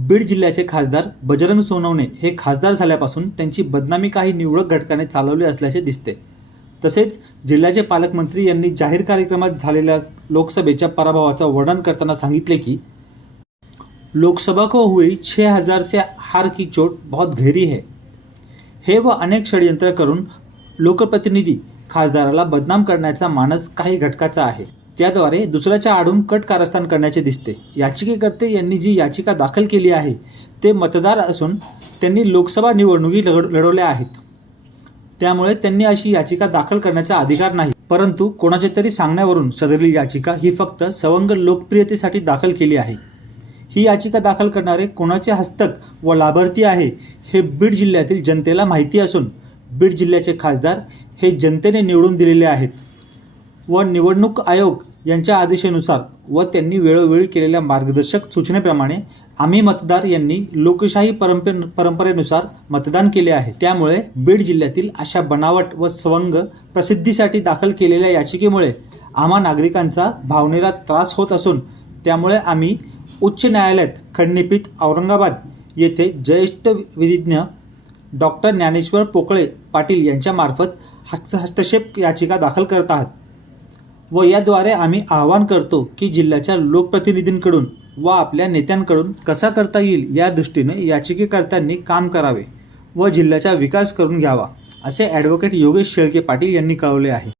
बीड जिल्ह्याचे खासदार बजरंग सोनवणे हे खासदार झाल्यापासून त्यांची बदनामी काही निवडक घटकाने चालवली असल्याचे दिसते। तसेच जिल्ह्याचे पालकमंत्री यांनी जाहीर कार्यक्रमात झालेल्या लोकसभेच्या पराभवाचा वर्णन करताना सांगितले की लोकसभा को हुई 6000 से हार की चोट बहुत गहरी है। हे व अनेक षडयंत्र करून लोकप्रतिनिधी खासदाराला बदनाम करण्याचा मानस काही घटकाचा आहे। त्याद्वारे दुसऱ्याच्या आडून कट कारस्थान करण्याचे दिसते। याचिकेकर्ते यांनी जी याचिका दाखल केली आहे ते मतदार असून त्यांनी लोकसभा निवडणुकी लढवल्या आहेत, त्यामुळे त्यांनी अशी याचिका दाखल करण्याचा अधिकार नाही। परंतु कोणाच्या तरी सांगण्यावरून सदरली याचिका ही फक्त सवंग लोकप्रियतेसाठी दाखल केली आहे। ही याचिका दाखल करणारे कोणाचे हस्तक व लाभार्थी आहे हे बीड जिल्ह्यातील जनतेला माहिती असून बीड जिल्ह्याचे खासदार हे जनतेने निवडून दिलेले आहेत व निवडणूक आयोग यांच्या आदेशानुसार व त्यांनी वेळोवेळी केलेल्या मार्गदर्शक सूचनेप्रमाणे आम्ही मतदार यांनी लोकशाही परंपरेनुसार मतदान केले आहे। त्यामुळे बीड जिल्ह्यातील अशा बनावट व सवंग प्रसिद्धीसाठी दाखल केलेल्या याचिकेमुळे आम्हा नागरिकांचा भावनेला त्रास होत असून त्यामुळे आम्ही उच्च न्यायालयात खंडपीठ औरंगाबाद येथे ज्येष्ठ विधिज्ञ डॉक्टर ज्ञानेश्वर पोकळे पाटील यांच्यामार्फत हस्तक्षेप याचिका दाखल करत आहात व याद्वारे आम्ही आवाहन करतो की जिल्ह्याच्या लोकप्रतिनिधींकडून व आपल्या नेत्यांकडून कसा करता येईल या दृष्टीने याचिकेकर्त्यांनी काम करावे व जिल्ह्याचा विकास करून घ्यावा, असे ॲडव्होकेट योगेश शेळके पाटील यांनी कळवले आहे।